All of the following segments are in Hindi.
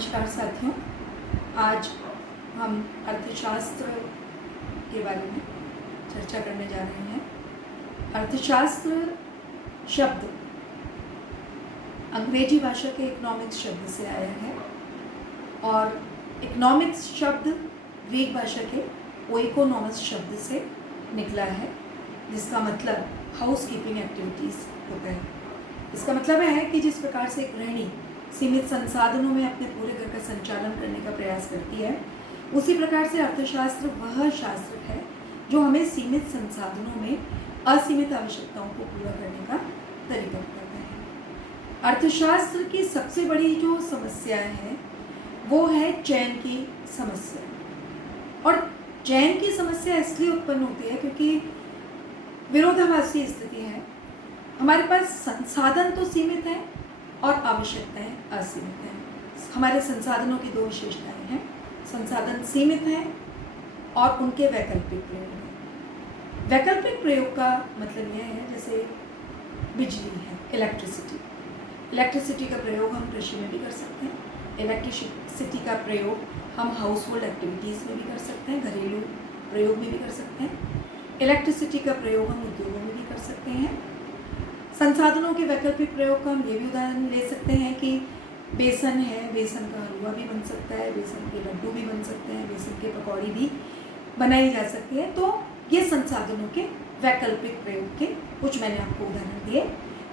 नमस्कार साथियों, आज हम अर्थशास्त्र के बारे में चर्चा करने जा रहे हैं। अर्थशास्त्र शब्द अंग्रेजी भाषा के इकोनॉमिक्स शब्द से आया है और इकोनॉमिक्स शब्द ग्रीक भाषा के ओइकोनॉमिक्स शब्द से निकला है, जिसका मतलब हाउस कीपिंग एक्टिविटीज़ होता है। इसका मतलब है कि जिस प्रकार से एक गृहिणी सीमित संसाधनों में अपने पूरे घर का संचालन करने का प्रयास करती है, उसी प्रकार से अर्थशास्त्र वह शास्त्र है जो हमें सीमित संसाधनों में असीमित आवश्यकताओं को पूरा करने का तरीका बताता है। अर्थशास्त्र की सबसे बड़ी जो समस्या है वो है चयन की समस्या, और चयन की समस्या इसलिए उत्पन्न होती है क्योंकि विरोधाभासी स्थिति है। हमारे पास संसाधन तो सीमित है और आवश्यकताएं असीमित हैं। हमारे संसाधनों की दो विशेषताएं हैं, संसाधन सीमित हैं और उनके वैकल्पिक प्रयोग हैं। वैकल्पिक प्रयोग का मतलब यह है, जैसे बिजली है, इलेक्ट्रिसिटी का प्रयोग हम कृषि में भी कर सकते हैं, इलेक्ट्रिसिटी का प्रयोग हम हाउस होल्ड एक्टिविटीज़ में भी कर सकते हैं, घरेलू प्रयोग में भी कर सकते हैं, इलेक्ट्रिसिटी का प्रयोग हम उद्योगों में भी कर सकते हैं। संसाधनों के वैकल्पिक प्रयोग का हम ये भी उदाहरण ले सकते हैं कि बेसन है, बेसन का हलवा भी बन सकता है, बेसन के लड्डू भी बन सकते हैं, बेसन के पकौड़ी भी बनाई जा सकती है। तो ये संसाधनों के वैकल्पिक प्रयोग के कुछ मैंने आपको उदाहरण दिए।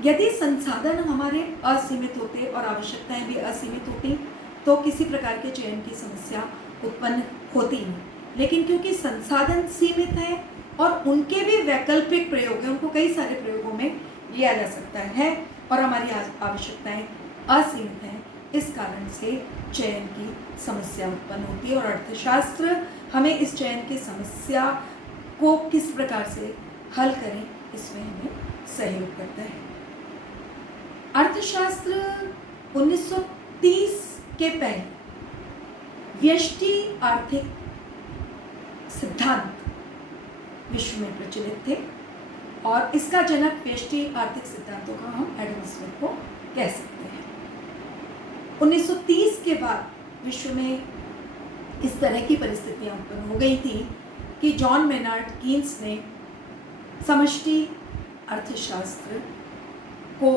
यदि संसाधन हमारे असीमित होते और आवश्यकताएं भी असीमित होती तो किसी प्रकार के चयन की समस्या उत्पन्न होती नहीं, लेकिन क्योंकि संसाधन सीमित है और उनके भी वैकल्पिक प्रयोग हैं, उनको कई सारे प्रयोगों में लिया जा सकता है और हमारी आवश्यकताएं असीमित हैं, इस कारण से चयन की समस्या उत्पन्न होती है। और अर्थशास्त्र हमें इस चयन की समस्या को किस प्रकार से हल करें, इसमें हमें सहयोग करता है। अर्थशास्त्र 1930 के पहले व्यष्टि आर्थिक सिद्धांत विश्व में प्रचलित थे और इसका जनक व्यष्टि आर्थिक सिद्धांतों का हम एडम स्मिथ को कह सकते हैं। 1930 के बाद विश्व में इस तरह की परिस्थितियां उत्पन्न हो गई थी कि जॉन मेनार्ड कीन्स ने समष्टि अर्थशास्त्र को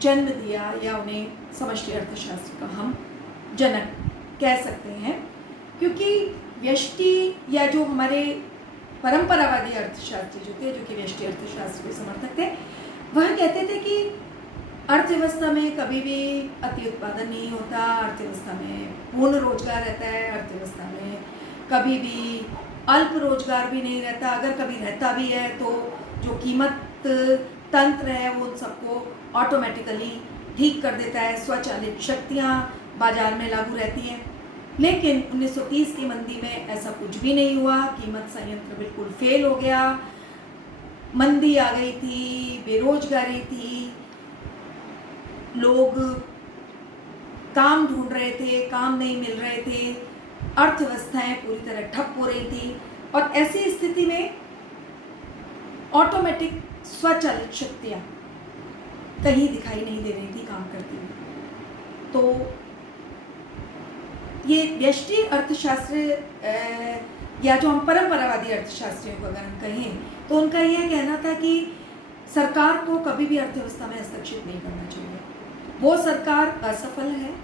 जन्म दिया, या उन्हें समष्टि अर्थशास्त्र का हम जनक कह सकते हैं, क्योंकि व्यष्टि या जो हमारे परंपरावादी अर्थशास्त्री जो थे, जो कि व्यष्टि अर्थशास्त्र के समर्थक थे, वह कहते थे कि अर्थव्यवस्था में कभी भी अति उत्पादन नहीं होता, अर्थव्यवस्था में पूर्ण रोजगार रहता है, अर्थव्यवस्था में कभी भी अल्प रोजगार भी नहीं रहता, अगर कभी रहता भी है तो जो कीमत तंत्र है वो उन सबको ऑटोमेटिकली ठीक कर देता है, स्वचालित शक्तियाँ बाजार में लागू रहती हैं। लेकिन 1930 की मंदी में ऐसा कुछ भी नहीं हुआ, कीमत संयंत्र बिल्कुल फेल हो गया, मंदी आ गई थी, बेरोजगारी थी, लोग काम ढूंढ रहे थे, काम नहीं मिल रहे थे, अर्थव्यवस्थाएं पूरी तरह ठप हो रही थी और ऐसी स्थिति में ऑटोमेटिक स्वचालित शक्तियाँ कहीं दिखाई नहीं दे रही थी काम करती हुई। तो ये व्यष्टि अर्थशास्त्र या जो हम परंपरावादी अर्थशास्त्रियों को अगर हम कहें तो उनका यह कहना था कि सरकार को कभी भी अर्थव्यवस्था में हस्तक्षेप नहीं करना चाहिए। वो सरकार असफल है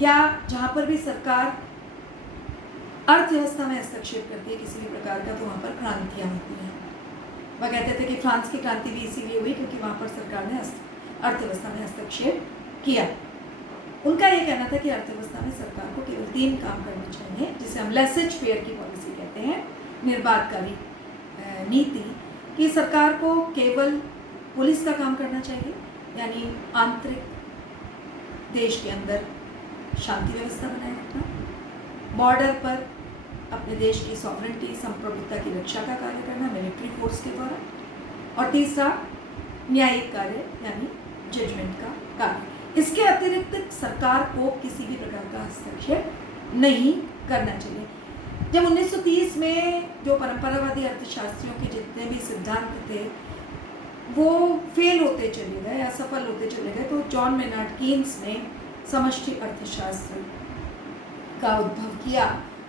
या जहाँ पर भी सरकार अर्थव्यवस्था में हस्तक्षेप करती है किसी भी प्रकार का, तो वहाँ पर क्रांतियाँ होती हैं। वह कहते थे कि फ्रांस की क्रांति भी इसीलिए हुई क्योंकि वहाँ पर सरकार ने अर्थव्यवस्था में हस्तक्षेप किया। उनका ये कहना था कि अर्थव्यवस्था में सरकार को केवल 3 काम करने चाहिए, जिसे हम लेसेज फेयर की पॉलिसी कहते हैं, निर्बाधकारी नीति, कि सरकार को केवल पुलिस का काम करना चाहिए, यानी आंतरिक देश के अंदर शांति व्यवस्था बनाए रखना, बॉर्डर पर अपने देश की सॉवरेंटी संप्रभुता की रक्षा का कार्य करना मिलिट्री फोर्स के द्वारा, और तीसरा न्यायिक कार्य यानी जजमेंट का कार्य। इसके अतिरिक्त सरकार को किसी भी प्रकार का हस्तक्षेप नहीं करना चाहिए। जब 1930 में जो परंपरावादी अर्थशास्त्रियों के जितने भी सिद्धांत थे वो फेल होते चले गए, असफल होते चले गए, तो जॉन मेनार्ड कीन्स ने समष्टि अर्थशास्त्र का उद्भव किया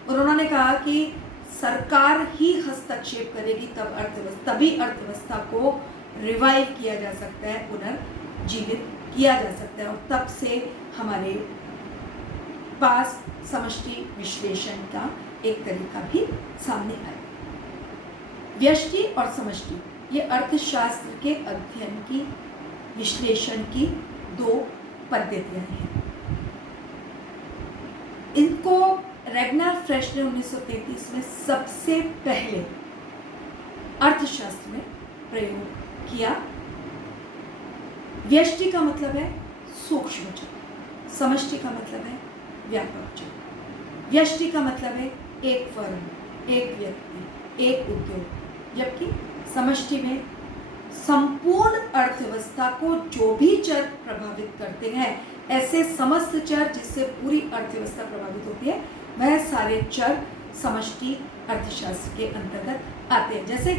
और उन्होंने कहा कि सरकार ही हस्तक्षेप करेगी तभी अर्थव्यवस्था को रिवाइव किया जा सकता है, पुनर्जीवित किया जा सकता है। और तब से हमारे पास समष्टि विश्लेषण का एक तरीका भी सामने आया। व्यष्टि और समष्टि ये अर्थशास्त्र के अध्ययन की, विश्लेषण की दो पद्धतियां हैं। इनको रेगनार फ्रेश ने 1933 में सबसे पहले अर्थशास्त्र में प्रयोग किया। व्यष्टि का मतलब है सूक्ष्म चर, समष्टि का मतलब है व्यापक चर। व्यष्टि का मतलब है एक फर्म, एक व्यक्ति, एक उद्योग, जबकि समष्टि में संपूर्ण अर्थव्यवस्था को जो भी चर प्रभावित करते हैं, ऐसे समस्त चर जिससे पूरी अर्थव्यवस्था प्रभावित होती है, वह सारे चर समष्टि अर्थशास्त्र के अंतर्गत आते हैं। जैसे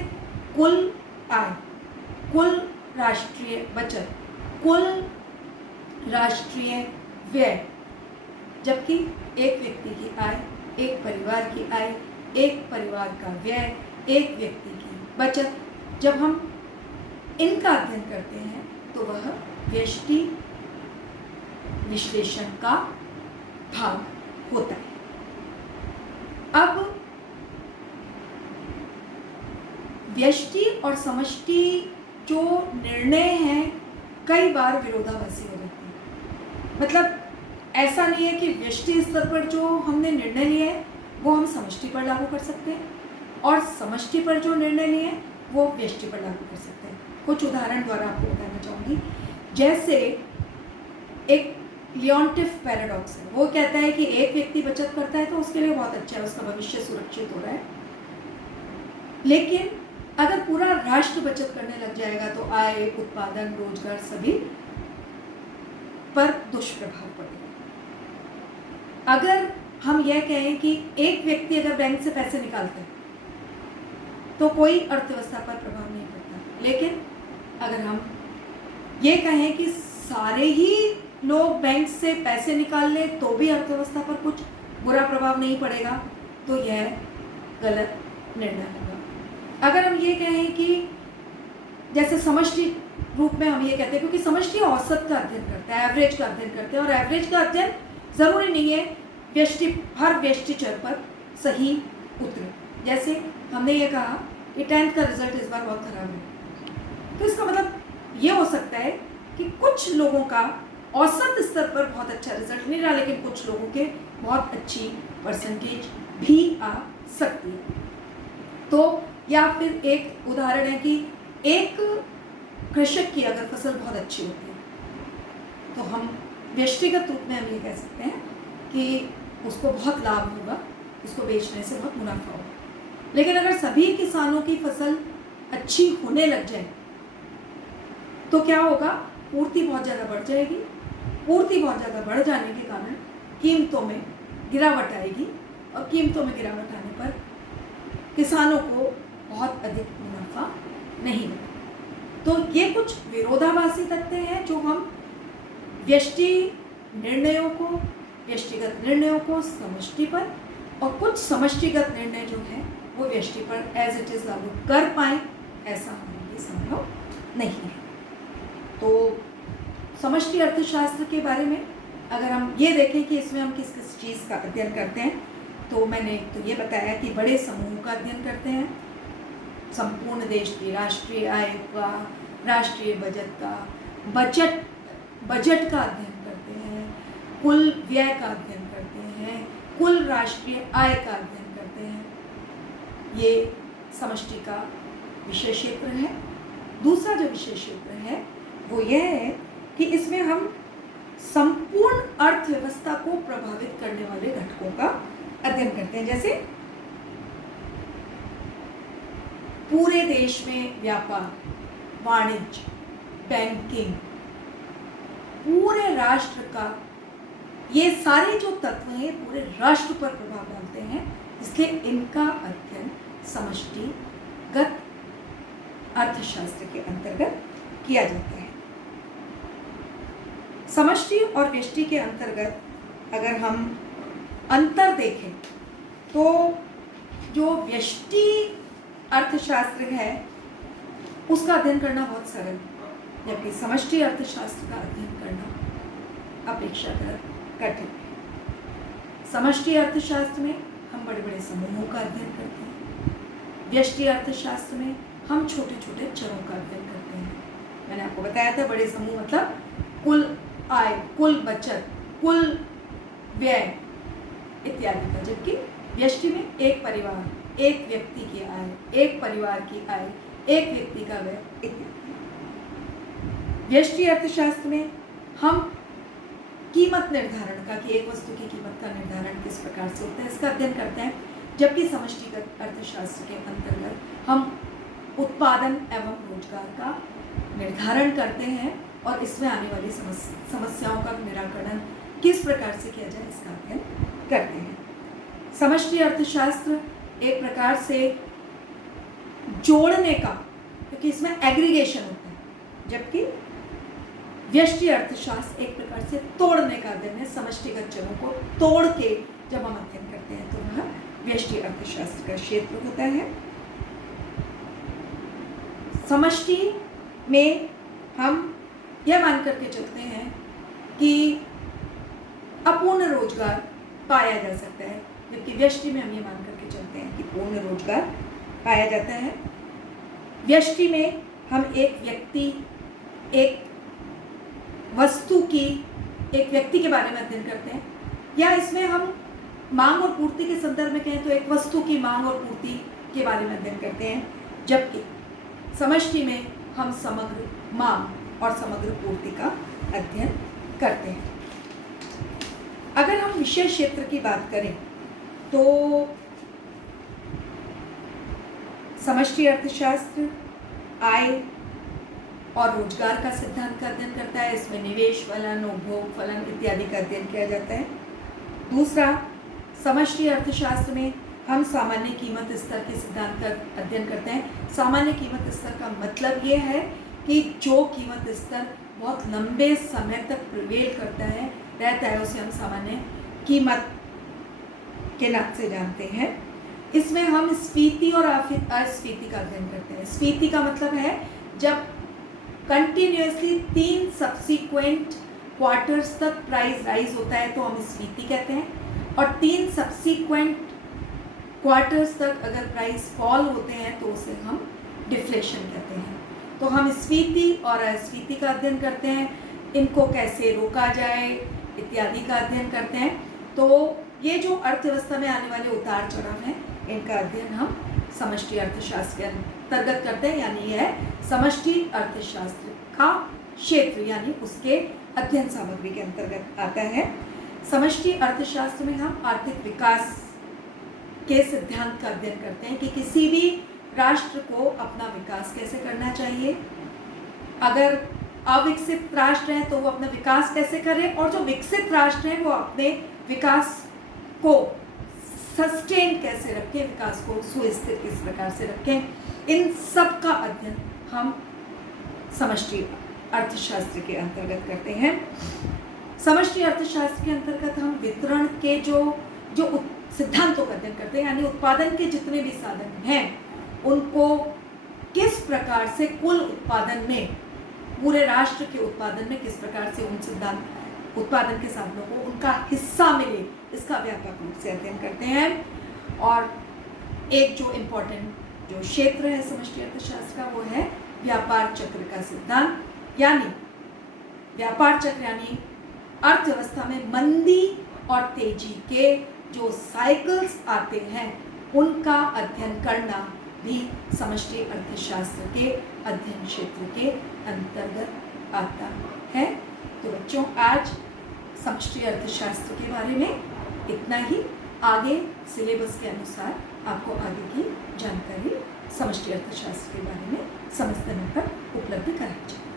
कुल आय, कुल राष्ट्रीय बचत, कुल राष्ट्रीय व्यय, जबकि एक व्यक्ति की आय, एक परिवार की आय, एक परिवार का व्यय, एक व्यक्ति की बचत, जब हम इनका अध्ययन करते हैं तो वह व्यष्टि विश्लेषण का भाग होता है। अब व्यष्टि और समष्टि जो निर्णय हैं कई बार विरोधाभासी हो जाते हैं। मतलब ऐसा नहीं है कि व्यष्टि स्तर पर जो हमने निर्णय लिए हैं वो हम समष्टि पर लागू कर सकते हैं और समष्टि पर जो निर्णय लिए हैं वो व्यष्टि पर लागू कर सकते हैं। कुछ उदाहरण द्वारा आपको बताना चाहूँगी। जैसे एक लियोन्टिफ पैराडॉक्स है, वो कहता है कि एक व्यक्ति बचत करता है तो उसके लिए बहुत अच्छा है, उसका भविष्य सुरक्षित हो रहा है। लेकिन अगर पूरा राष्ट्र बचत करने लग जाएगा तो आय, उत्पादन, रोजगार सभी पर दुष्प्रभाव पड़ेगा। अगर हम यह कहें कि एक व्यक्ति अगर बैंक से पैसे निकालता है तो कोई अर्थव्यवस्था पर प्रभाव नहीं पड़ता, लेकिन अगर हम ये कहें कि सारे ही लोग बैंक से पैसे निकाल ले तो भी अर्थव्यवस्था पर कुछ बुरा प्रभाव नहीं पड़ेगा, तो यह गलत निर्णय होगा। अगर हम ये कहें कि जैसे समष्टि रूप में हम ये कहते हैं, क्योंकि समष्टि औसत का अध्ययन करता है, एवरेज का अध्ययन करते हैं, और एवरेज का अध्ययन ज़रूरी नहीं है हर व्यष्टि चर पर सही उतरे। जैसे हमने ये कहा कि 10th का रिजल्ट इस बार बहुत खराब है, तो इसका मतलब ये हो सकता है कि कुछ लोगों का औसत स्तर पर बहुत अच्छा रिजल्ट नहीं रहा, लेकिन कुछ लोगों के बहुत अच्छी परसेंटेज भी आ सकती है। तो या फिर एक उदाहरण है कि एक कृषक की अगर फसल बहुत अच्छी होती है तो हम व्यक्तिगत रूप में हम ये कह सकते हैं कि उसको बहुत लाभ होगा, उसको बेचने से बहुत मुनाफा होगा। लेकिन अगर सभी किसानों की फसल अच्छी होने लग जाए तो क्या होगा, पूर्ति बहुत ज़्यादा बढ़ जाएगी। पूर्ति बहुत ज़्यादा बढ़ जाने के कारण कीमतों में गिरावट आएगी, और कीमतों में गिरावट आने पर किसानों को बहुत अधिक मुनाफा नहीं मिलेगा। तो ये कुछ विरोधाभासी तथ्य हैं जो हम व्यष्टिगत निर्णयों को समष्टि पर, और कुछ समष्टिगत निर्णय जो है वो व्यष्टि पर एज इट इज़ लागू कर पाएँ, ऐसा हमारे लिए संभव नहीं है। तो समष्टि अर्थशास्त्र के बारे में अगर हम ये देखें कि इसमें हम किस किस चीज़ का अध्ययन करते हैं, तो मैंने तो ये बताया कि बड़े समूह का अध्ययन करते हैं, संपूर्ण देश की राष्ट्रीय आय का, राष्ट्रीय बजट का, बजट का अध्ययन करते हैं, कुल व्यय का अध्ययन करते हैं, कुल राष्ट्रीय आय का अध्ययन करते हैं। ये समष्टि का विषय क्षेत्र है। दूसरा जो विषय क्षेत्र है वो यह है कि इसमें हम संपूर्ण अर्थव्यवस्था को प्रभावित करने वाले घटकों का अध्ययन करते हैं। जैसे पूरे देश में व्यापार, वाणिज्य, बैंकिंग, पूरे राष्ट्र का, ये सारे जो तत्व हैं पूरे राष्ट्र पर प्रभाव डालते हैं, इसलिए इनका अध्ययन समष्टिगत अर्थशास्त्र के अंतर्गत किया जाता है। समष्टि और व्यष्टि के अंतर्गत अगर हम अंतर देखें तो जो व्यष्टि अर्थशास्त्र है उसका अध्ययन करना बहुत सरल, जबकि समष्टि अर्थशास्त्र का अध्ययन करना अपेक्षाकृत कठिन। समष्टि अर्थशास्त्र में हम बड़े बड़े समूहों का अध्ययन करते हैं, व्यष्टि अर्थशास्त्र में हम छोटे छोटे चरों का अध्ययन करते हैं। मैंने आपको बताया था बड़े समूह मतलब कुल आय, कुल बचत, कुल व्यय इत्यादि का, जबकि व्यष्टि में एक परिवार, एक व्यक्ति की आय, एक परिवार की आय, एक व्यक्ति का व्यय इत्यादि। व्यष्टि अर्थशास्त्र में हम कीमत निर्धारण का, कि एक वस्तु की कीमत का निर्धारण किस प्रकार से होता है, इसका अध्ययन करते हैं, जबकि समष्टिगत अर्थशास्त्र के अंतर्गत हम उत्पादन एवं रोजगार का निर्धारण करते हैं और इसमें आने वाली समस्याओं का निराकरण किस प्रकार से किया जाए इसका अध्ययन करते हैं। समष्टि अर्थशास्त्र एक प्रकार से जोड़ने का, क्योंकि इसमें एग्रीगेशन होता है, जबकि व्यष्टि अर्थशास्त्र एक प्रकार से तोड़ने का अध्ययन है। समष्टिगत चरों को तोड़ के जब हम अध्ययन करते हैं तो वह व्यष्टि अर्थशास्त्र का क्षेत्र होता है। समष्टि में हम यह मान करके चलते हैं कि अपूर्ण रोजगार पाया जा सकता है, जबकि व्यष्टि में हम ये मान करके चलते हैं कि पूर्ण रोजगार पाया जाता है। व्यष्टि में हम एक व्यक्ति, एक वस्तु की, एक व्यक्ति के बारे में अध्ययन करते हैं, या इसमें हम मांग और पूर्ति के संदर्भ में कहें तो एक वस्तु की मांग और पूर्ति के बारे में अध्ययन करते हैं, जबकि समष्टि में हम समग्र मांग और समग्र पूर्ति का अध्ययन करते हैं। अगर हम विषय क्षेत्र की बात करें तो समष्टि अर्थशास्त्र आय और रोजगार का सिद्धांत का अध्ययन करता है। इसमें निवेश फलन, उपभोग फलन इत्यादि का अध्ययन किया जाता है। दूसरा, समष्टि अर्थशास्त्र में हम सामान्य कीमत स्तर के सिद्धांत का अध्ययन करते हैं। सामान्य कीमत स्तर का मतलब ये है कि जो कीमत स्तर बहुत लंबे समय तक प्रिवेल करता है, रहता है, उसे हम सामान्य कीमत के नाम से जानते हैं। इसमें हम स्फीति और अस्फीति का अध्ययन करते हैं। स्फीति का मतलब है जब कंटिन्यूसली 3 सब्सिक्वेंट क्वार्टर्स तक प्राइस राइज होता है तो हम स्फीति कहते हैं, और 3 सब्सिक्वेंट क्वार्टर्स तक अगर प्राइस फॉल होते हैं तो उसे हम डिफ्लेशन कहते हैं। तो हम स्फीति और अस्फीति का अध्ययन करते हैं, इनको कैसे रोका जाए इत्यादि का अध्ययन करते हैं। तो ये जो अर्थव्यवस्था में आने वाले उतार चढ़ाव हैं, इनका अध्ययन हम समष्टि अर्थशास्त्र के अंतर्गत करते हैं, यानी यह समष्टि अर्थशास्त्र का क्षेत्र यानी उसके अध्ययन सामग्री के अंतर्गत आता है। समष्टि अर्थशास्त्र में हम आर्थिक विकास के सिद्धांत का अध्ययन करते हैं कि किसी भी राष्ट्र को अपना विकास कैसे करना चाहिए, अगर अविकसित राष्ट्र हैं तो वो अपना विकास कैसे करें, और जो विकसित राष्ट्र हैं वो अपने विकास को सस्टेन कैसे रखें, विकास को सुस्थिर किस प्रकार से रखें। इन सब का अध्ययन हम समष्टि अर्थशास्त्र के अंतर्गत करते हैं। समष्टि अर्थशास्त्र के अंतर्गत हम वितरण के जो सिद्धांतों का अध्ययन करते हैं, यानी उत्पादन के जितने भी साधन हैं उनको किस प्रकार से कुल उत्पादन में, पूरे राष्ट्र के उत्पादन में किस प्रकार से उन सिद्धांत उत्पादन के साधनों को उनका हिस्सा मिले, इसका व्यापक रूप से अध्ययन करते हैं। और एक जो इम्पोर्टेंट जो क्षेत्र है समष्टि अर्थशास्त्र का वो है व्यापार चक्र का सिद्धांत, यानी व्यापार चक्र यानी अर्थव्यवस्था में मंदी और तेजी के जो साइकिल्स आते हैं उनका अध्ययन करना भी समष्टि अर्थशास्त्र के अध्ययन क्षेत्र के अंतर्गत आता है। तो बच्चों, आज समष्टि अर्थशास्त्र के बारे में इतना ही। आगे सिलेबस के अनुसार आपको आगे की जानकारी समष्टि अर्थशास्त्र के बारे में समझने पर उपलब्ध कराई जाए।